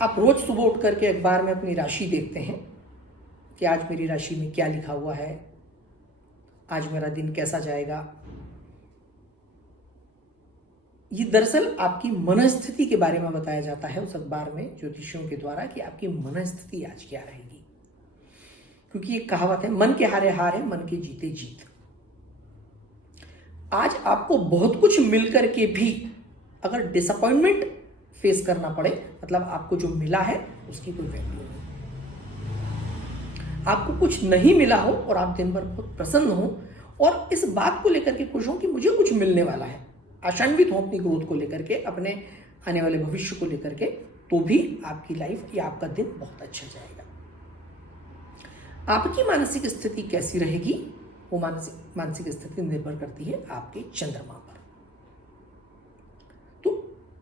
आप रोज सुबह उठ करके अखबार में अपनी राशि देखते हैं कि आज मेरी राशि में क्या लिखा हुआ है, आज मेरा दिन कैसा जाएगा। ये दरअसल आपकी मनस्थिति के बारे में बताया जाता है उस अखबार में ज्योतिषियों के द्वारा कि आपकी मनस्थिति आज क्या रहेगी। क्योंकि ये कहावत है, मन के हारे हार है, मन के जीते जीत। आज आपको बहुत कुछ मिलकर के भी अगर डिसअपॉइंटमेंट फेस करना पड़े, मतलब आपको जो मिला है उसकी कोई वैल्यू नहीं, आपको कुछ नहीं मिला हो और आप दिन भर बहुत प्रसन्न हो और इस बात को लेकर के खुश हो कि मुझे कुछ मिलने वाला है, आशान्वित हो अपनी ग्रोथ को लेकर के, अपने आने वाले भविष्य को लेकर के, तो भी आपकी लाइफ या आपका दिन बहुत अच्छा जाएगा। आपकी मानसिक स्थिति कैसी रहेगी, वो मानसिक स्थिति निर्भर करती है आपके चंद्रमा पर। तो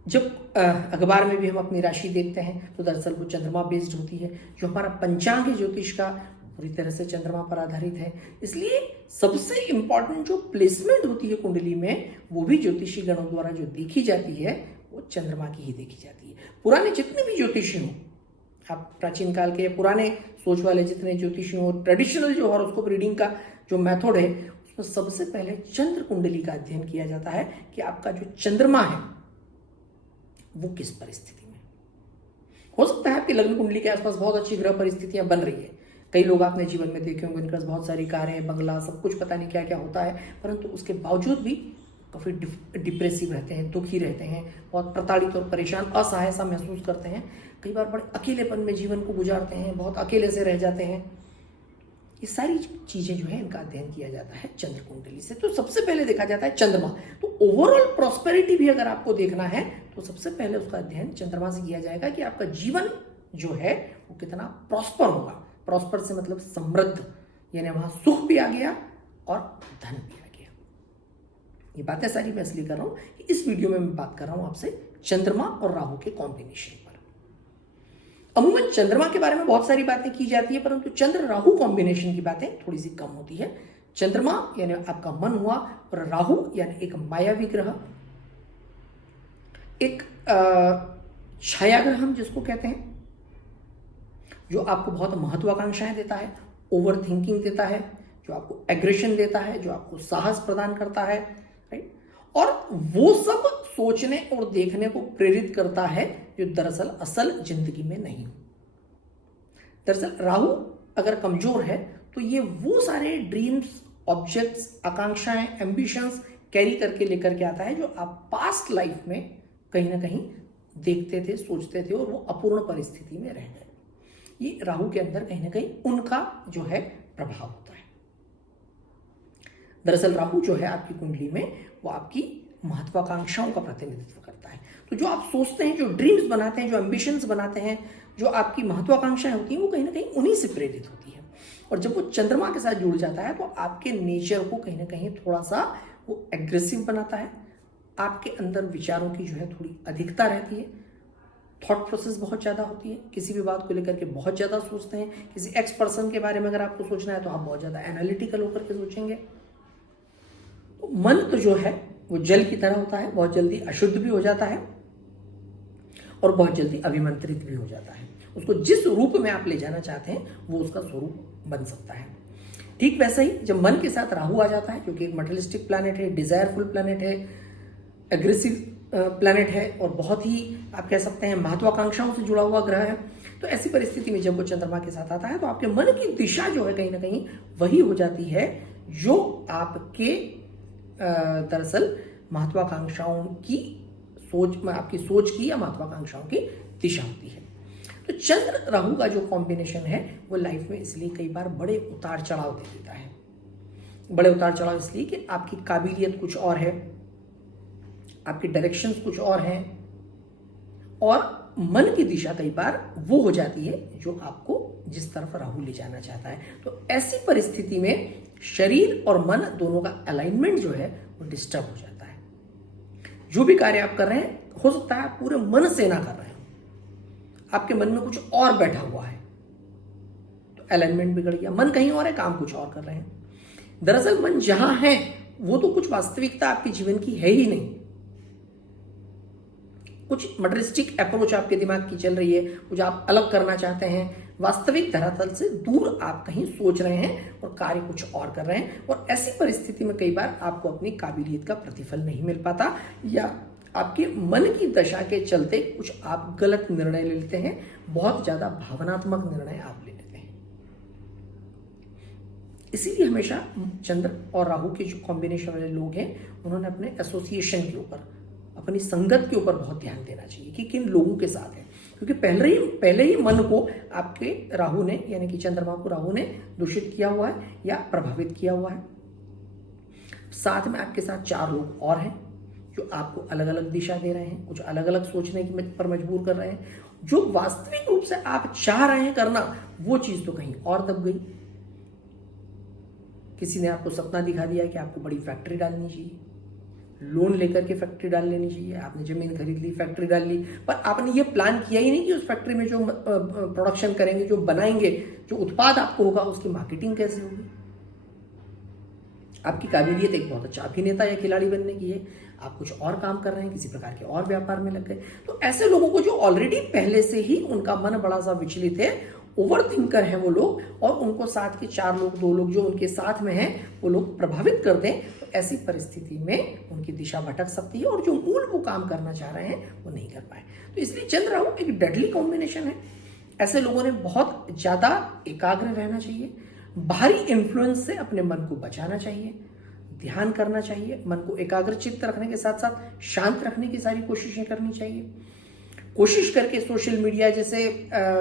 जब अखबार में भी हम अपनी राशि देखते हैं तो दरअसल वो चंद्रमा बेस्ड होती है। जो हमारा पंचांग है ज्योतिष का, पूरी तरह से चंद्रमा पर आधारित है। इसलिए सबसे इंपॉर्टेंट जो प्लेसमेंट होती है कुंडली में, वो भी ज्योतिषी गणों द्वारा जो देखी जाती है वो चंद्रमा की ही देखी जाती है। पुराने जितने भी ज्योतिषी हों, आप प्राचीन काल के पुराने सोच वाले जितने ज्योतिषी हों, ट्रेडिशनल जो हॉरोस्कोप रीडिंग का जो मेथड है, उसमें सबसे पहले चंद्र कुंडली का अध्ययन किया जाता है कि आपका जो चंद्रमा है वो किस परिस्थिति में। हो सकता है आपकी लग्न कुंडली के आसपास बहुत अच्छी ग्रह परिस्थितियां बन रही है। कई लोग आपने जीवन में देखे होंगे, इनके पास बहुत सारी कारें, बंगला, सब कुछ पता नहीं क्या क्या होता है, परंतु उसके बावजूद भी काफ़ी डिप्रेसिव रहते हैं, दुखी रहते हैं, बहुत प्रताड़ित और परेशान, असहाय सा महसूस करते हैं। कई बार बड़े अकेलेपन में जीवन को गुजारते हैं, बहुत अकेले से रह जाते हैं। ये सारी चीज़ें जो है इनका अध्ययन किया जाता है चंद्र कुंडली से। तो सबसे पहले देखा जाता है चंद्रमा। तो ओवरऑल प्रॉस्पेरिटी भी अगर आपको देखना है तो सबसे पहले उसका अध्ययन चंद्रमा से किया जाएगा कि आपका जीवन जो है वो कितना प्रॉस्पर होगा। प्रॉस्पर से मतलब समृद्ध, यानी वहां सुख भी आ गया और धन भी आ गया। ये बातें सारी मैं इसलिए कर रहा हूं कि इस वीडियो में मैं बात कर रहा हूं आपसे चंद्रमा और राहु के कॉम्बिनेशन पर। अमूमन चंद्रमा के बारे में बहुत सारी बातें की जाती है, परंतु चंद्र राहु कॉम्बिनेशन की बातें थोड़ी सी कम होती है। चंद्रमा यानी आपका मन हुआ, और राहु यानी एक मायावी ग्रह, एक छाया ग्रह हम जिसको कहते हैं, जो आपको बहुत महत्वाकांक्षाएं देता है, ओवर थिंकिंग देता है, जो आपको एग्रेशन देता है, जो आपको साहस प्रदान करता है, राइट। और वो सब सोचने और देखने को प्रेरित करता है जो दरअसल असल जिंदगी में नहीं हो। दरअसल राहु अगर कमजोर है तो ये वो सारे ड्रीम्स, ऑब्जेक्ट्स, आकांक्षाएं, एम्बिशंस कैरी करके लेकर के आता है जो आप पास्ट लाइफ में कहीं ना कहीं देखते थे, सोचते थे और वो अपूर्ण परिस्थिति में रह गए। ये राहु के अंदर कहीं ना कहीं उनका जो है प्रभाव होता है। दरअसल राहु जो है आपकी कुंडली में वो आपकी महत्वाकांक्षाओं का प्रतिनिधित्व करता है। तो जो आप सोचते हैं, जो ड्रीम्स बनाते हैं, जो एम्बिशंस बनाते हैं, जो आपकी महत्वाकांक्षाएं होती हैं, वो कहीं ना कहीं उन्हीं से प्रेरित होती है। और जब वो चंद्रमा के साथ जुड़ जाता है तो आपके नेचर को कहीं ना कहीं थोड़ा सा वो एग्रेसिव बनाता है। आपके अंदर विचारों की जो है थोड़ी अधिकता रहती है, थॉट प्रोसेस बहुत ज़्यादा होती है, किसी भी बात को लेकर के बहुत ज़्यादा सोचते हैं। किसी एक्स पर्सन के बारे में अगर आपको सोचना है तो आप बहुत ज़्यादा एनालिटिकल होकर के सोचेंगे। तो मन तो जो है वो जल की तरह होता है, बहुत जल्दी अशुद्ध भी हो जाता है और बहुत जल्दी अभिमंत्रित भी हो जाता है। उसको जिस रूप में आप ले जाना चाहते हैं वो उसका स्वरूप बन सकता है। ठीक वैसा ही जब मन के साथ राहु आ जाता है, क्योंकि एक मटेरियलिस्टिक प्लैनेट है, डिजायरफुल प्लैनेट है, एग्रेसिव प्लैनेट है और बहुत ही आप कह सकते हैं महत्वाकांक्षाओं से जुड़ा हुआ ग्रह है। तो ऐसी परिस्थिति में जब वो चंद्रमा के साथ आता है तो आपके मन की दिशा जो है कहीं ना कहीं वही हो जाती है जो आपके दरअसल महत्वाकांक्षाओं की सोच में, आपकी सोच की या महत्वाकांक्षाओं की दिशा होती है। तो चंद्र राहु का जो कॉम्बिनेशन है वो लाइफ में इसलिए कई बार बड़े उतार चढ़ाव दे देता है। बड़े उतार चढ़ाव इसलिए कि आपकी काबिलियत कुछ और है, आपके डायरेक्शंस कुछ और हैं और मन की दिशा कई बार वो हो जाती है जो आपको जिस तरफ राहु ले जाना चाहता है। तो ऐसी परिस्थिति में शरीर और मन दोनों का अलाइनमेंट जो है वो डिस्टर्ब हो जाता है। जो भी कार्य आप कर रहे हैं हो सकता है आप पूरे मन से ना कर रहे हो, आपके मन में कुछ और बैठा हुआ है, तो अलाइनमेंट बिगड़ गया। मन कहीं और है, काम कुछ और कर रहे हैं। दरअसल मन जहां है वो तो कुछ वास्तविकता आपके जीवन की है ही नहीं। कुछ मटरिस्टिक अप्रोच आपके दिमाग की चल रही है, कुछ आप अलग करना चाहते हैं, वास्तविक धरातल से दूर आप कहीं सोच रहे हैं और कार्य कुछ और कर रहे हैं, और ऐसी परिस्थिति में कई बार आपको अपनी काबिलियत का प्रतिफल नहीं मिल पाता, या आपके मन की दशा के चलते कुछ आप गलत निर्णय ले लेते हैं, बहुत ज्यादा भावनात्मक निर्णय आप ले लेते हैं। इसीलिए हमेशा चंद्र और राहु के जो कॉम्बिनेशन वाले लोग हैं, उन्होंने अपने एसोसिएशन के ऊपर, अपनी संगत के ऊपर बहुत ध्यान देना चाहिए कि किन लोगों के साथ है, क्योंकि पहले ही मन को आपके राहु ने, यानी कि चंद्रमा को राहु ने दूषित किया हुआ है या प्रभावित किया हुआ है। साथ में आपके साथ 4 लोग और हैं जो आपको अलग अलग दिशा दे रहे हैं, कुछ अलग अलग सोचने पर मजबूर कर रहे हैं। जो वास्तविक रूप से आप चाह रहे हैं करना, वो चीज तो कहीं और दब गई। किसी ने आपको सपना दिखा दिया कि आपको बड़ी फैक्ट्री डालनी चाहिए, लोन लेकर के फैक्ट्री डाल लेनी चाहिए, आपने जमीन खरीद ली, फैक्ट्री डाल ली, पर आपने ये प्लान किया ही नहीं कि उस फैक्ट्री में जो प्रोडक्शन करेंगे, जो बनाएंगे, जो उत्पाद आपको होगा, उसकी मार्केटिंग कैसे होगी। आपकी काबिलियत एक बहुत अच्छा अभिनेता या खिलाड़ी बनने की है, आप कुछ और काम कर रहे हैं, किसी प्रकार के और व्यापार में लग गए। तो ऐसे लोगों को जो ऑलरेडी पहले से ही उनका मन बड़ा सा विचलित है, ओवर थिंकर हैं वो लोग, और उनको साथ के 4 लोग, 2 लोग जो उनके साथ में हैं, वो लोग प्रभावित कर दें, तो ऐसी परिस्थिति में उनकी दिशा भटक सकती है और जो मूल वो काम करना चाह रहे हैं वो नहीं कर पाए। तो इसलिए चंद्र राहु एक डेडली कॉम्बिनेशन है। ऐसे लोगों ने बहुत ज्यादा एकाग्र रहना चाहिए, बाहरी इन्फ्लुएंस से अपने मन को बचाना चाहिए, ध्यान करना चाहिए, मन को एकाग्रचित्त रखने के साथ साथ शांत रखने की सारी कोशिशें करनी चाहिए। कोशिश करके सोशल मीडिया जैसे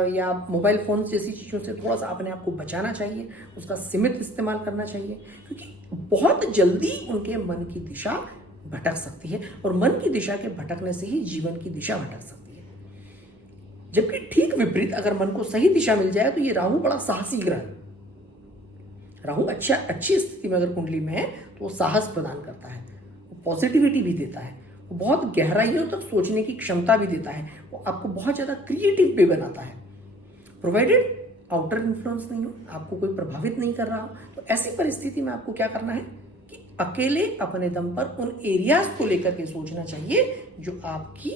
या मोबाइल फोन जैसी चीज़ों से थोड़ा सा अपने आप को बचाना चाहिए, उसका सीमित इस्तेमाल करना चाहिए, क्योंकि बहुत जल्दी उनके मन की दिशा भटक सकती है, और मन की दिशा के भटकने से ही जीवन की दिशा भटक सकती है। जबकि ठीक विपरीत, अगर मन को सही दिशा मिल जाए तो ये राहु बड़ा साहसी ग्रह है। राहु अच्छी स्थिति में अगर कुंडली में है तो वो साहस प्रदान करता है, वो पॉजिटिविटी भी देता है, वो बहुत गहराइयों तक सोचने की क्षमता भी देता है, वो आपको बहुत ज्यादा क्रिएटिव भी बनाता है, प्रोवाइडेड आउटर इन्फ्लुएंस नहीं हो, आपको कोई प्रभावित नहीं कर रहा हो। तो ऐसी परिस्थिति में आपको क्या करना है कि अकेले अपने दम पर उन एरियाज को लेकर के सोचना चाहिए जो आपकी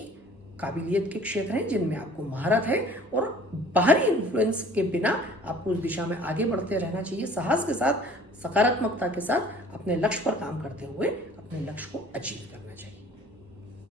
काबिलियत के क्षेत्र हैं, जिनमें आपको महारत है, और बाहरी इन्फ्लुएंस के बिना आपको उस दिशा में आगे बढ़ते रहना चाहिए, साहस के साथ, सकारात्मकता के साथ अपने लक्ष्य पर काम करते हुए अपने लक्ष्य को अचीव करना चाहिए।